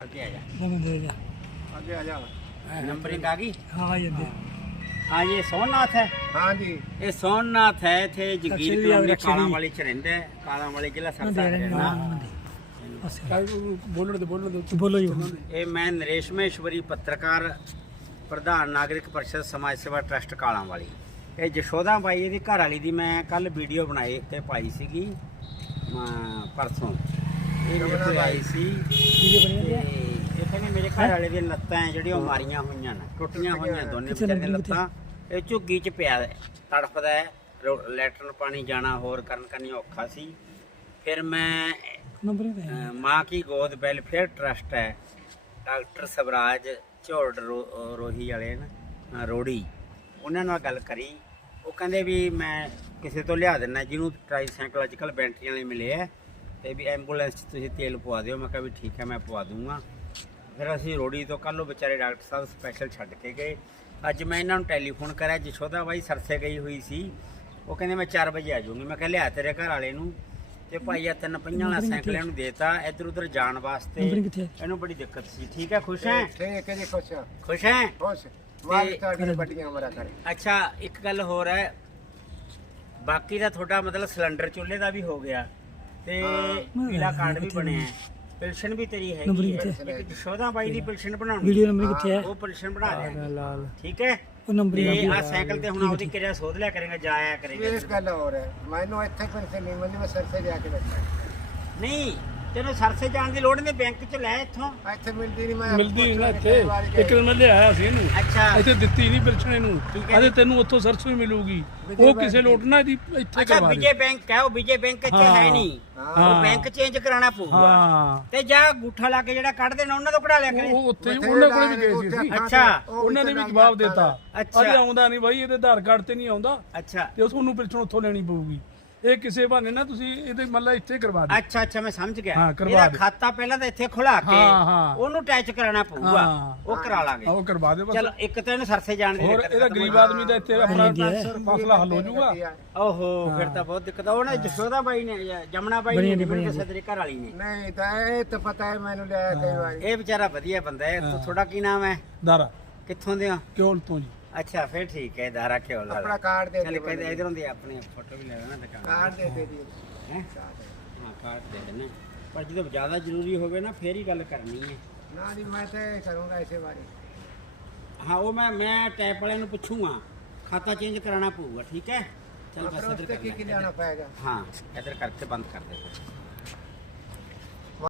ਅੱਗੇ ਆ ਜਾ। ਨੰਬਰ ਦੇ ਜਾ। ਅੱਗੇ ਆ ਜਾ ਨੰਬਰਿੰਗ ਆ ਗਈ? ਹਾਂ ਜੀ ਹਾਂ। ਇਹ ਸੋਨਨਾਥ ਹੈ ਹਾਂ। ਜੀ ਮੈਂ ਨਰੇਸ਼ ਮਹੇਸ਼ਵਰੀ ਪੱਤਰਕਾਰ ਪ੍ਰਧਾਨ ਨਾਗਰਿਕ ਸਮਾਜ ਸੇਵਾ ਟਰਸਟ ਕਾਲਾਂ ਇਹ ਜਸ਼ੋਦਾ ਬਾਈ ਦੀ ਮੈਂ ਕੱਲ ਵੀਡੀਓ ਬਣਾਈ ਤੇ ਪਾਈ ਸੀਗੀ ਅਸੀਂ ਦੇਖੋ ਆਈ ਸੀ। ਇਹਨਾਂ ਨੇ ਮੇਰੇ ਘਰ ਵਾਲੇ ਦੀਆਂ ਲੱਤਾਂ ਹੈ ਜਿਹੜੀਆਂ ਉਹ ਮਾਰੀਆਂ ਹੋਈਆਂ ਟੁੱਟੀਆਂ ਹੋਈਆਂ ਝੁੱਗੀ ਤੜਫਦਾ ਲੈਟਰਨ ਪਾਣੀ ਜਾਣਾ ਔਖਾ ਸੀ। ਫਿਰ ਮੈਂ ਮਾਂ ਕੀ ਗੋਦ ਵੈਲਫੇਅਰ ਟਰਸਟ ਹੈ। ਡਾਕਟਰ ਸਵਰਾਜ ਝੋੜ ਰੋਹੀ ਰੋੜੀ। ਉਹਨਾਂ ਨਾਲ ਗੱਲ ਕਰੀ। ਉਹ ਕਹਿੰਦੇ ਵੀ ਮੈਂ ਕਿਸੇ ਤੋਂ ਲਿਆ ਦਿੰਦਾ ਜਿਹਨੂੰ ਟ੍ਰਾਈਸਾਈਕਲੋਜੀਕਲ ਬੈਟਰੀਆਂ ਵਾਲੇ ਤੇ ਵੀ ਐਂਬੂਲੈਂਸ 'ਚ ਤੁਸੀਂ ਤੇਲ ਪਵਾ ਦਿਓ। ਮੈਂ ਕਿਹਾ ਵੀ ਠੀਕ ਹੈ ਮੈਂ ਪਵਾ ਦੂੰਗਾ। ਫਿਰ ਅਸੀਂ ਰੋੜੀ ਤੋਂ ਕੱਲ੍ਹ ਉਹ ਵਿਚਾਰੇ ਡਾਕਟਰ ਸਾਹਿਬ ਸਪੈਸ਼ਲ ਛੱਡ ਕੇ ਗਏ। ਅੱਜ ਮੈਂ ਇਹਨਾਂ ਨੂੰ ਟੈਲੀਫੋਨ ਕਰਿਆ ਜਸ਼ੋਦਾ ਬਾਈ ਸਰਸੇ ਗਈ ਹੋਈ ਸੀ। ਉਹ ਕਹਿੰਦੇ ਮੈਂ 4 ਵਜੇ ਆ ਜਾਊਂਗੀ। ਮੈਂ ਕਿਹਾ ਲਿਆ ਤੇਰੇ ਘਰ ਵਾਲੇ ਨੂੰ। ਤੇ ਭਾਈ ਆ ਤਿੰਨ ਪਈਆਂ ਵਾਲਾ ਸਾਈਕਲ ਇਹਨੂੰ ਦੇਤਾ ਇੱਧਰ ਉੱਧਰ ਜਾਣ ਵਾਸਤੇ? ਇਹਨੂੰ ਬੜੀ ਦਿੱਕਤ ਸੀ। ਠੀਕ ਹੈ ਖੁਸ਼ ਹੈ? ਠੀਕ ਹੈ ਜੀ ਖੁਸ਼ ਹੈ। ਖੁਸ਼ ਕਰੇ। ਅੱਛਾ ਇੱਕ ਗੱਲ ਹੋਰ ਹੈ। ਬਾਕੀ ਦਾ ਤੁਹਾਡਾ ਮਤਲਬ ਸਿਲੰਡਰ ਚੁੱਲ੍ਹੇ ਦਾ ਵੀ ਹੋ ਗਿਆ। ਤੇ ਕਿਲਾ ਕਾਂਡ ਵੀ ਬਣਿਆ ਹੈ। ਪਿਲਸ਼ਨ ਵੀ ਤੇਰੀ ਹੈ। ਇੱਕ ਸ਼ੋਧਾ ਬਾਈ ਦੀ ਪਿਲਸ਼ਨ ਬਣਾਉਣੀ ਵੀਡੀਓ ਨੰਬਰ ਕਿੱਥੇ ਹੈ? ਉਹ ਪਿਲਸ਼ਨ ਬਣਾ ਦਿਆਂਗੇ। ਠੀਕ ਹੈ? ਉਹ ਨੰਬਰ ਤੇ ਆ ਸਾਈਕਲ ਤੇ ਹੁਣ ਆਉਦੀ ਕਿਰਿਆ ਸੋਧ ਲਿਆ ਕਰੇਗਾ ਜਾਇਆ ਕਰੇਗਾ। ਇਸ ਗੱਲ ਹੋਰ ਹੈ। ਮੈਨੂੰ ਇੱਥੇ ਪਿਲਸ਼ਨ ਨਹੀਂ ਮਿਲਦੀ ਮੈਂ ਸਰ ਜਾ ਕੇ ਬੈਠਾ। ਨਹੀਂ। ਤੈਨੂੰ ਸਰਸੇ ਜਾਣ ਦੀ ਲੋੜ ਨਹੀਂ ਬੈਂਕ ਚ ਲੈ ਇੱਥੋਂ। ਇੱਥੇ ਮਿਲਦੀ ਨਹੀਂ ਮੈਂ। ਮਿਲਦੀ ਨਹੀਂ ਨਾ ਇੱਥੇ। ਇੱਕ ਦਿਨ ਮੈਂ ਲਿਆਇਆ ਸੀ ਇਹਨੂੰ। ਅੱਛਾ। ਇੱਥੇ ਦਿੱਤੀ ਨਹੀਂ ਪਿਲਸਣੇ ਨੂੰ। ਅਜੇ। ਤੈਨੂੰ ਉੱਥੋਂ ਸਰਸੋਂ ਹੀ ਮਿਲੂਗੀ। ਉਹ ਕਿਸੇ ਲੋਟ ਨਾ ਇਹਦੀ ਇੱਥੇ ਅੱਛਾ ਕਰਵਾ ਵਿਜੇ ਬੈਂਕ ਹੈ ਉਹ ਵਿਜੇ ਬੈਂਕ ਇੱਥੇ ਹੈ। ਨਹੀਂ। ਹਾਂ। ਉਹ ਬੈਂਕ ਚੇਂਜ ਕਰਾਉਣਾ ਪਊਗਾ। ਹਾਂ। ਤੇ ਜਾ ਗੂਠਾ ਲਾ ਕੇ ਜਿਹੜਾ ਕੱਢ ਦੇਣਾ ਉਹਨਾਂ ਤੋਂ ਕਢਾ ਲਿਆ ਕਰੇ। ਉਹ ਉੱਥੇ ਉਹਨਾਂ ਕੋਲ ਵੀ ਗਏ ਸੀ ਅਸੀਂ। ਅੱਛਾ, ਉਹ ਉਹਨਾਂ ਨੇ ਵੀ ਜਵਾਬ ਦਿੱਤਾ। ਅੱਛਾ। ਅਜੇ ਆਉਂਦਾ ਨਹੀਂ ਬਾਈ ਇਹਦੇ ਆਧਾਰ ਕਾਰਡ ਤੇ ਨਹੀਂ ਆਉਂਦਾ। ਅੱਛਾ। ਤੇ ਉਹ ਤੁਹਾਨੂੰ ਪਿਲਸਣ ਉੱਥੋਂ ਲੈਣੀ ਪਊਗੀ। ਇਹ ਕਿਸੇ ਬਹਾਨੇ ਨਾ ਤੁਸੀਂ ਇਹਦੇ ਮੱਲਾ ਇੱਥੇ ਕਰਵਾ ਦੇ ਅੱਛਾ ਅੱਛਾ ਮੈਂ ਸਮਝ ਗਿਆ। ਹਾਂ, ਕਰਵਾ ਇਹਦਾ। ਖਾਤਾ ਪਹਿਲਾਂ ਤਾਂ ਇੱਥੇ ਖੁਲਾ ਕੇ ਹਾਂ, ਹਾਂ। ਉਹਨੂੰ ਅਟੈਚ ਕਰਾਉਣਾ ਪਊਗਾ। ਹਾਂ। ਉਹ ਕਰਾ ਲਾਂਗੇ। ਉਹ ਕਰਵਾ ਦੇ ਬਸ। ਚਲੋ ਇੱਕ ਤਾਂ ਇਹਨੂੰ ਸਰਸੇ ਜਾਣ ਦੀ ਹੋਰ ਦਿੱਕਤ ਇਹਦਾ ਗਰੀਬ ਆਦਮੀ ਦਾ ਇੱਥੇ ਆਪਣਾ ਮਸਲਾ ਹੱਲ ਹੋ ਜਾਊਗਾ। ਜਾਊ। ਓਹੋ ਫਿਰ ਤਾਂ ਬਹੁਤ ਦਿੱਕਤ ਆ। ਉਹਨੇ ਜਸ਼ੋਦਾ ਬਾਈ ਨੇ ਜਾਂ ਜਮਨਾ ਬਾਈ ਨੇ ਮੈਨੂੰ ਸਦਰੀ ਘਰ ਵਾਲੀ ਨੇ। ਨਹੀਂ ਤਾਂ ਇਹ ਤਾਂ ਪਤਾ ਹੈ ਮੈਨੂੰ ਲਿਆ ਕਈ ਵਾਰੀ। ਇਹ ਵਿਚਾਰਾ ਵਧੀਆ ਬੰਦਾ ਹੈ। ਤੂੰ ਤੁਹਾਡਾ ਕੀ ਨਾਮ ਹੈ? ਦਾਰਾ। ਕਿੱਥੋਂ ਦੇ ਹੋ? ਕਿਉਂ ਤੋਂ ਜੀ? ਅੱਛਾ ਫਿਰ ਠੀਕ ਹੈ ਦਾਰਾ ਕਿਉਂ ਲਾ ਆਪਣਾ ਕਾਰਡ ਦੇ ਚਲ ਦੇ ਕਹਿੰਦੇ ਇਧਰੋਂ ਦੀ ਆਪਣੀ ਫੋਟੋ ਵੀ ਲੈ ਲੈਣਾ ਦੁਕਾਨ ਕਾਰਡ ਦੇ ਦੇ ਦੀ ਹੈਂ? ਹਾਂ ਕਾਰਡ ਦੇ ਦੇਣਾ। ਪਰ ਜਦੋਂ ਜ਼ਿਆਦਾ ਜ਼ਰੂਰੀ ਹੋਵੇ ਨਾ ਫੇਰ ਹੀ ਗੱਲ ਕਰਨੀ ਹੈ। ਨਾ ਜੀ ਮੈਂ ਤੇ ਕਰੂੰਗਾ ਇਸੇ ਬਾਰੇ। ਹਾਂ ਉਹ ਮੈਂ ਮੈਂ ਟੈਪ ਵਾਲਿਆਂ ਨੂੰ ਪੁੱਛੂੰਗਾ। ਖਾਤਾ ਚੇਂਜ ਕਰਾਉਣਾ ਪਊਗਾ ਠੀਕ ਹੈ? ਚਲ ਬਸ ਇੱਧਰ ਕੀ ਕੀ ਲਿਆਉਣਾ ਪਏਗਾ? ਹਾਂ ਇੱਧਰ ਕਰਕੇ ਬੰਦ ਕਰ ਦੇ।